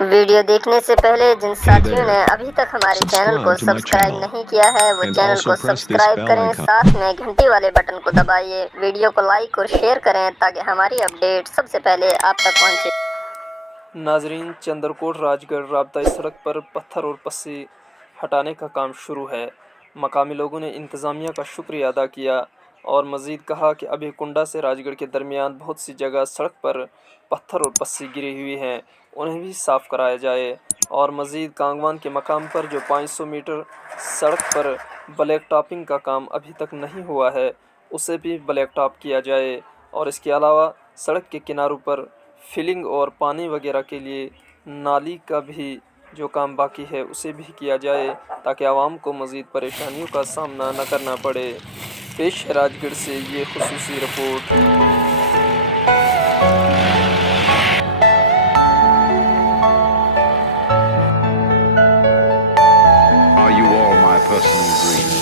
Video دیکھنے سے پہلے جن Hey ساتھیوں there. نے ابھی تک ہمارے چینل کو Subscribe to my subscribe channel نہیں کیا ہے وہ and چینل also کو press this سبسکرائب bell کریں، icon. ساتھ میں گھنٹی والے بٹن کو دبائیے، ویڈیو کو لائک اور شیئر کریں تاکہ ہماری اپڈیٹ سب سے پہلے آپ تک پہنچے۔ ناظرین، چندرکوٹ راج گڑھ رابطۂ سڑک پر پتھر اور پسی ہٹانے کا کام شروع ہے۔ مقامی لوگوں نے انتظامیہ کا شکریہ ادا کیا اور مزید کہا کہ ابھی کنڈا سے راج گڑھ کے درمیان بہت سی جگہ سڑک پر پتھر اور پسی گری ہوئی ہیں، انہیں بھی صاف کرایا جائے اور مزید کانگوان کے مقام پر جو 500 میٹر سڑک پر بلیک ٹاپنگ کا کام ابھی تک نہیں ہوا ہے اسے بھی بلیک ٹاپ کیا جائے اور اس کے علاوہ سڑک کے کناروں پر فلنگ اور پانی وغیرہ کے لیے نالی کا بھی جو کام باقی ہے اسے بھی کیا جائے تاکہ عوام کو مزید پریشانیوں کا سامنا نہ کرنا پڑے۔ پیش ہے راج گڑھ سے یہ خصوصی report. Are you all my personal dreams?